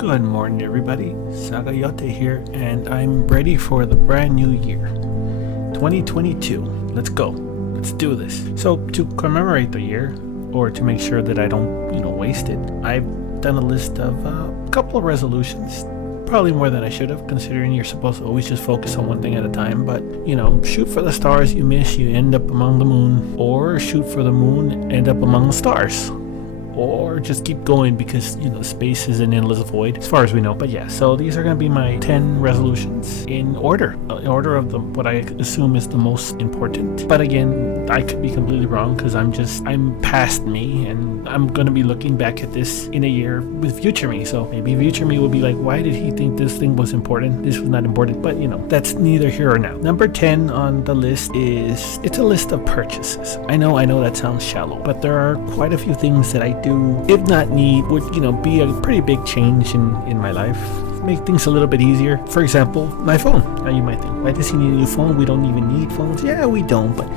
Good morning, everybody. Sagayote here, and I'm ready for the brand new year, 2022. Let's go. Let's do this. So, to commemorate the year, or to make sure that I don't, waste it, I've done a list of a couple of resolutions. Probably more than I should have, considering you're supposed to always just focus on one thing at a time. But, shoot for the stars, you miss, you end up among the moon. Or shoot for the moon, end up among the stars. Or just keep going because, space is an endless void, as far as we know. But yeah, so these are going to be my 10 resolutions in order of what I assume is the most important. But again, I could be completely wrong because I'm past me, and I'm going to be looking back at this in a year with future me. So maybe future me will be like, why did he think this thing was important? This was not important. But, that's neither here or now. Number 10 on the list it's a list of purchases. I know that sounds shallow, but there are quite a few things that I do, if not need, would be a pretty big change in my life, make things a little bit easier. For example, my phone. Now you might think, why does he need a new phone? We don't even need phones. Yeah, we don't, but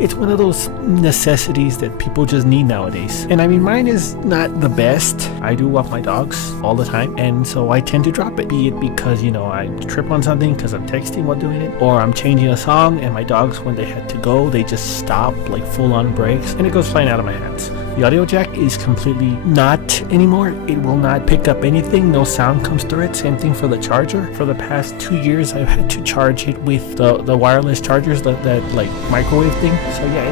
it's one of those necessities that people just need nowadays. And I mean, mine is not the best. I do walk my dogs all the time, and so I tend to drop it, be it because I trip on something because I'm texting while doing it, or I'm changing a song and my dogs, when they had to go, they just stop, like full on brakes, and it goes flying out of my hands. The audio jack is completely not anymore. It will not pick up anything. No sound comes through it. Same thing for the charger. For the past 2 years, I've had to charge it with the wireless chargers, that like microwave thing. So yeah,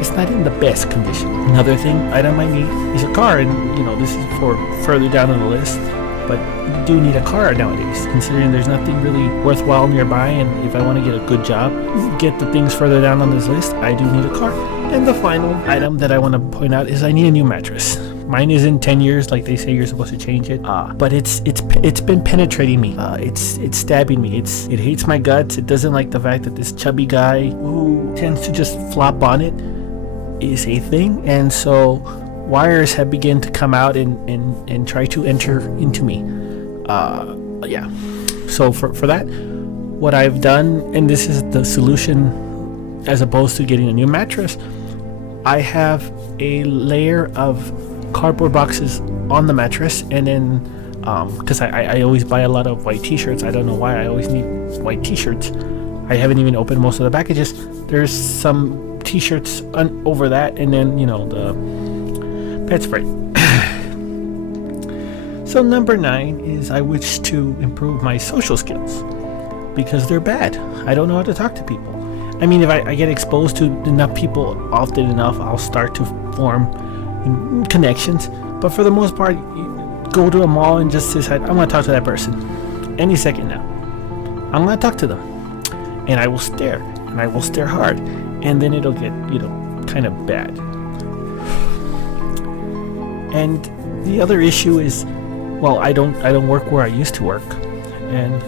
it's not in the best condition. Another item I need is a car, and this is for further down on the list. But you do need a car nowadays, considering there's nothing really worthwhile nearby, and if I want to get a good job, get the things further down on this list, I do need a car. And the final item that I want to point out is I need a new mattress. Mine is in 10 years, like they say you're supposed to change it. But it's been penetrating me. It's stabbing me. It hates my guts. It doesn't like the fact that this chubby guy who tends to just flop on it is a thing. And so wires have begun to come out and try to enter into me. Yeah. So for that, what I've done, and this is the solution as opposed to getting a new mattress, I have a layer of cardboard boxes on the mattress, and then because I always buy a lot of white t-shirts. I don't know why I always need white t-shirts. I haven't even opened most of the packages. There's some t-shirts over that, and then the pet spray. So number 9 is I wish to improve my social skills because they're bad. I don't know how to talk to people. I mean, if I get exposed to enough people often enough, I'll start to form connections. But for the most part, you go to a mall and just decide, I'm going to talk to that person any second now. I'm going to talk to them. And I will stare. And I will stare hard. And then it'll get, kind of bad. And the other issue is, well, I don't work where I used to work. And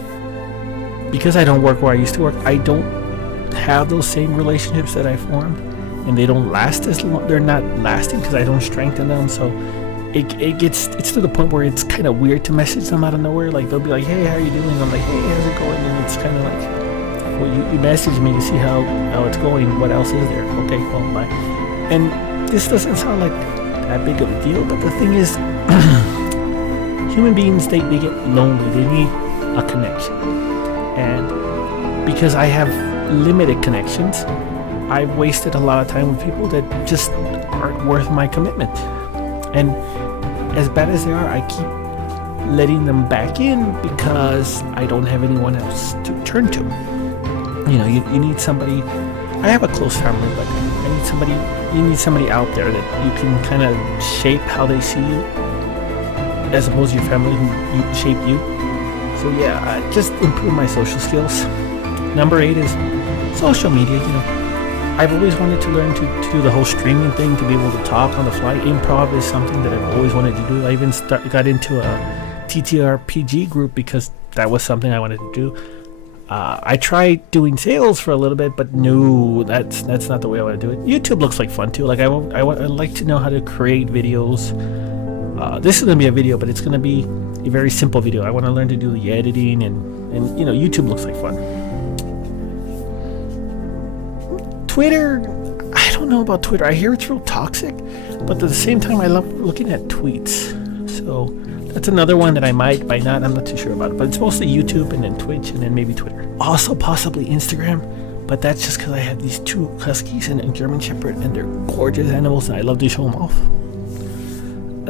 because I don't work where I used to work, I don't have those same relationships that I formed, and they don't last as long. They're not lasting because I don't strengthen them. So it's to the point where it's kind of weird to message them out of nowhere. Like they'll be like, hey, how are you doing? I'm like, hey, how's it going? And it's kind of like, well, you message me to see how it's going. What else is there? Okay, well, bye. And this doesn't sound like that big of a deal, but the thing is, human beings, they get lonely. They need a connection. And because I have limited connections, I've wasted a lot of time with people that just aren't worth my commitment. And as bad as they are, I keep letting them back in because I don't have anyone else to turn to. You need somebody. I have a close family, but you need somebody out there that you can kind of shape how they see you, as opposed to your family who shape you. So yeah, just improve my social skills. Number 8 is social media. I've always wanted to learn to do the whole streaming thing, to be able to talk on the fly. Improv is something that I've always wanted to do. I even got into a TTRPG group because that was something I wanted to do. I tried doing sales for a little bit, but no, that's not the way I want to do it. YouTube looks like fun too. Like I like to know how to create videos. This is going to be a video, but it's going to be a very simple video. I want to learn to do the editing, and YouTube looks like fun. Twitter, I don't know about Twitter. I hear it's real toxic, but at the same time, I love looking at tweets. So That's another one that I might not. I'm not too sure about it, but it's mostly YouTube and then Twitch and then maybe Twitter. Also possibly Instagram, but that's just because I have these 2 huskies and a German Shepherd, and they're gorgeous animals, and I love to show them off.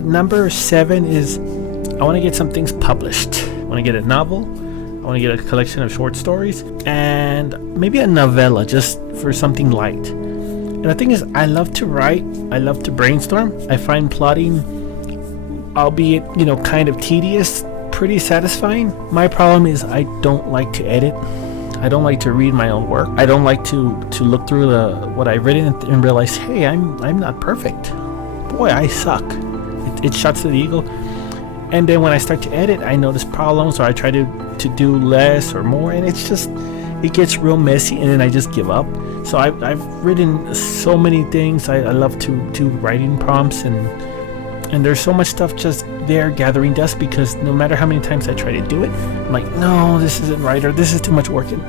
Number 7 is I want to get some things published. I want to get a novel. I want to get a collection of short stories and maybe a novella, just for something light. And the thing is, I love to write. I love to brainstorm. I find plotting, albeit, kind of tedious, pretty satisfying. My problem is I don't like to edit. I don't like to read my own work. I don't like to look through what I've written and realize, hey, I'm not perfect. Boy, I suck. It shuts the ego. And then when I start to edit, I notice problems, or I try to do less or more, and it gets real messy, and then I just give up. So I've written so many things. I love to writing prompts, and there's so much stuff just there gathering dust, because no matter how many times I try to do it, I'm like, no, this isn't right, or this is too much work. And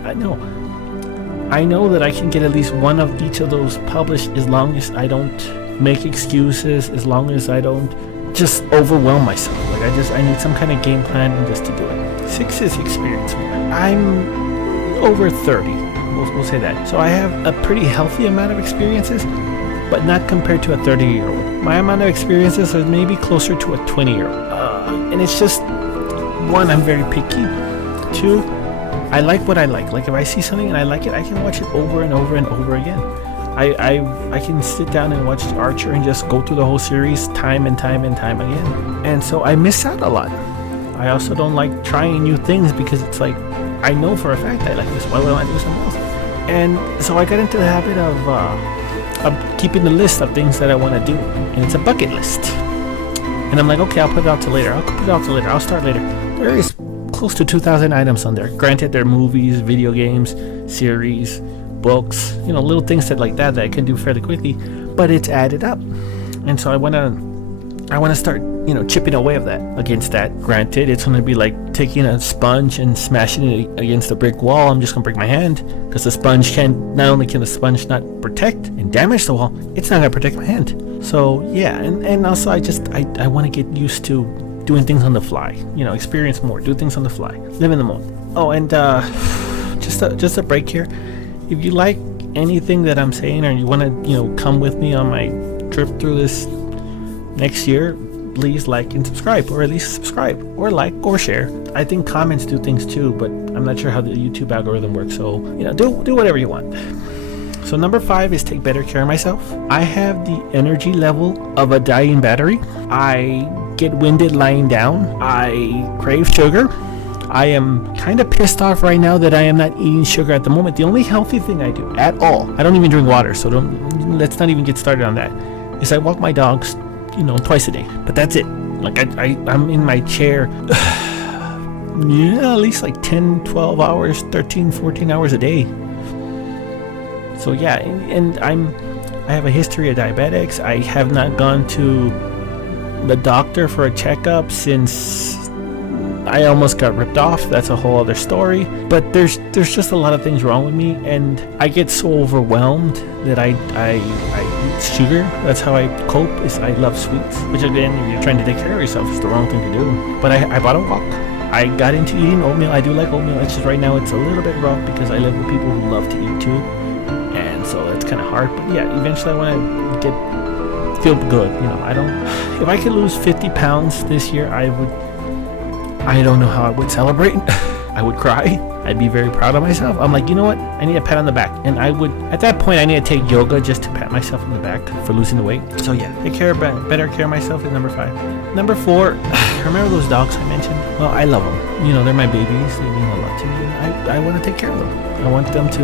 I know that I can get at least one of each of those published, as long as I don't make excuses, as long as I don't just overwhelm myself. Like I need some kind of game plan and just to do it. 6 is experience. I'm over 30. We'll say that. So I have a pretty healthy amount of experiences, but not compared to a 30-year-old. My amount of experiences are maybe closer to a 20-year-old. And it's just, 1, I'm very picky. 2, I like what I like. Like if I see something and I like it, I can watch it over and over and over again. I can sit down and watch Archer and just go through the whole series time and time and time again. And so I miss out a lot. I also don't like trying new things, because it's like, I know for a fact I like this. Why would I do something else? And so I got into the habit of keeping the list of things that I want to do. And it's a bucket list. And I'm like, okay, I'll put it out to later. I'll start later. There is close to 2,000 items on there. Granted, they're movies, video games, series, books, little things like that I can do fairly quickly, but it's added up. And so I want to start, chipping away against that. Granted, it's going to be like taking a sponge and smashing it against a brick wall. I'm just going to break my hand, because the sponge not only can the sponge not protect and damage the wall, it's not going to protect my hand. So yeah, and also I want to get used to doing things on the fly, experience more, do things on the fly, live in the moment. Oh, and just a break here. If you like anything that I'm saying, or you want to, come with me on my trip through this next year, please like and subscribe, or at least subscribe, or like, or share. I think comments do things too, but I'm not sure how the YouTube algorithm works. So, do whatever you want. So number 5 is take better care of myself. I have the energy level of a dying battery. I get winded lying down. I crave sugar. I am kind of pissed off right now that I am not eating sugar at the moment. The only healthy thing I do at all, I don't even drink water, so let's not even get started on that, is I walk my dogs, twice a day. But that's it. Like I'm in my chair, at least like 10, 12 hours, 13, 14 hours a day. So yeah, and I have a history of diabetics. I have not gone to the doctor for a checkup since I almost got ripped off. That's a whole other story. But there's just a lot of things wrong with me, and I get so overwhelmed that I eat sugar. That's how I cope. Is I love sweets, which again, if you're trying to take care of yourself, is the wrong thing to do. But I bought a walk. I got into eating oatmeal. I do like oatmeal. It's just right now it's a little bit rough because I live with people who love to eat too, and so that's kind of hard. But yeah, eventually I want to feel good. I don't. If I could lose 50 pounds this year, I would. I don't know how I would celebrate. I would cry. I'd be very proud of myself. I'm like, you know what? I need a pat on the back. And I would, at that point, I need to take yoga just to pat myself on the back for losing the weight. So yeah, better care of myself is number 5. Number 4, remember those dogs I mentioned? Well, I love them. They're my babies. They mean a lot to me. I want to take care of them. I want them to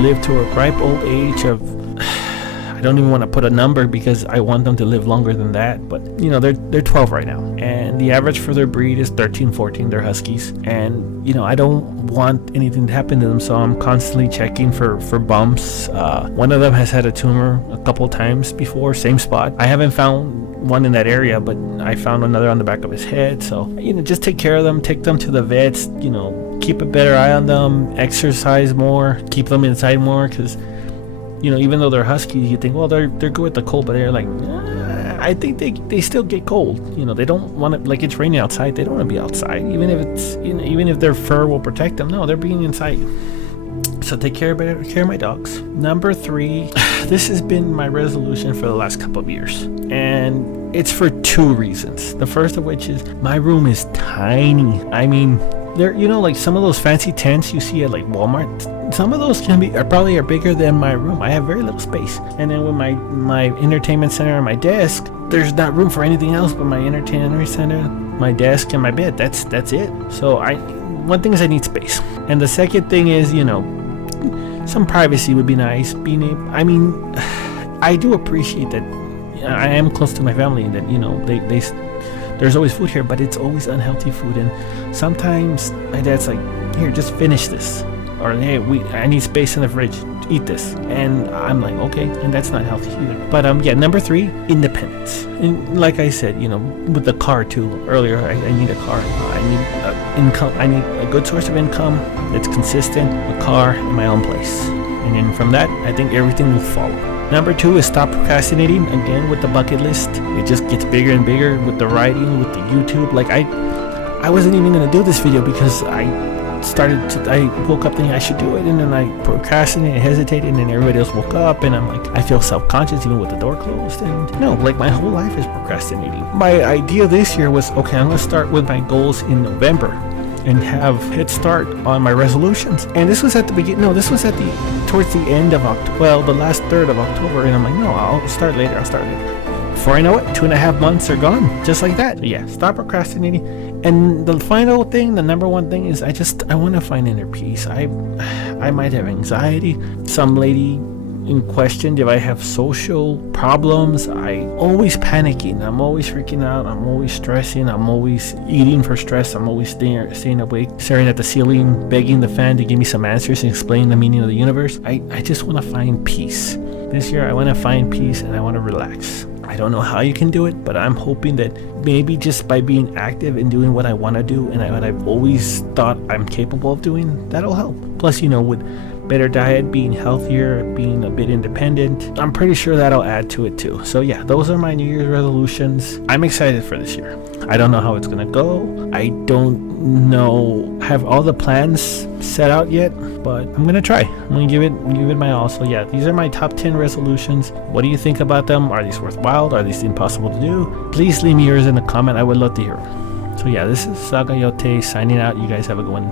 live to a ripe old age of, I don't even want to put a number because I want them to live longer than that, but they're 12 right now, and the average for their breed is 13, 14. They're huskies, and I don't want anything to happen to them, so I'm constantly checking for bumps. One of them has had a tumor a couple times before, same spot. I haven't found one in that area, but I found another on the back of his head. So just take care of them, take them to the vets, keep a better eye on them, exercise more, keep them inside more, because even though they're huskies, you think, well, they're good with the cold, but they're like, I think they still get cold. You know, they don't want to, like, it's raining outside, they don't want to be outside, even if it's, you know, even if their fur will protect them. No, they're being inside. So take care of my dogs. Number 3, this has been my resolution for the last couple of years, and it's for 2 reasons. The first of which is my room is tiny. I mean, there, you know, like some of those fancy tents you see at like Walmart, some of those are bigger than my room. I have very little space, and then with my entertainment center and my desk, there's not room for anything else but my entertainment center, my desk, and my bed. That's it. So one thing is I need space, and the second thing is, you know, some privacy would be nice. I mean, I do appreciate that I am close to my family, and that, you know, there's always food here, but it's always unhealthy food. And sometimes my dad's like, here, just finish this, or hey, I need space in the fridge, eat this. And I'm like, okay, and that's not healthy either. But yeah, number 3, independence. And like I said, you know, with the car too earlier, I need a car. I need income. I need a good source of income that's consistent, a car, in my own place. And then from that, I think everything will follow. Number 2 is stop procrastinating. Again, with the bucket list, it just gets bigger and bigger with the writing, with the YouTube. Like I wasn't even gonna do this video because I woke up thinking I should do it, and then I procrastinated, hesitated, and then everybody else woke up, and I'm like, I feel self-conscious even with the door closed. And no, like, my whole life is procrastinating. My idea this year was, okay, I'm gonna start with my goals in November and have head start on my resolutions. And this was at the beginning. No, this was towards the end of October. Well, the last third of October, and I'm like, no, I'll start later. Before I know it, 2.5 months are gone, just like that. So yeah, stop procrastinating. And the final thing, the number 1 thing, is I want to find inner peace. I might have anxiety. Some lady in question, if I have social problems, I always panicking. I'm always freaking out. I'm always stressing. I'm always eating for stress. I'm always staying awake, staring at the ceiling, begging the fan to give me some answers and explain the meaning of the universe. I just want to find peace. This year, I want to find peace, and I want to relax. I don't know how you can do it, but I'm hoping that maybe just by being active and doing what I want to do, and what I've always thought I'm capable of doing, that'll help. Plus, you know, with better diet, being healthier, being a bit independent, I'm pretty sure that'll add to it too. So yeah, those are my New Year's resolutions. I'm excited for this year. I don't know how it's gonna go. I don't have all the plans set out yet, but I'm gonna try. I'm gonna give it my all. So yeah, these are my top 10 resolutions. What do you think about them? Are these worthwhile? Are these impossible to do? Please leave me yours in the comment. I would love to hear them. So yeah, this is Sagayote signing out. You guys have a good one.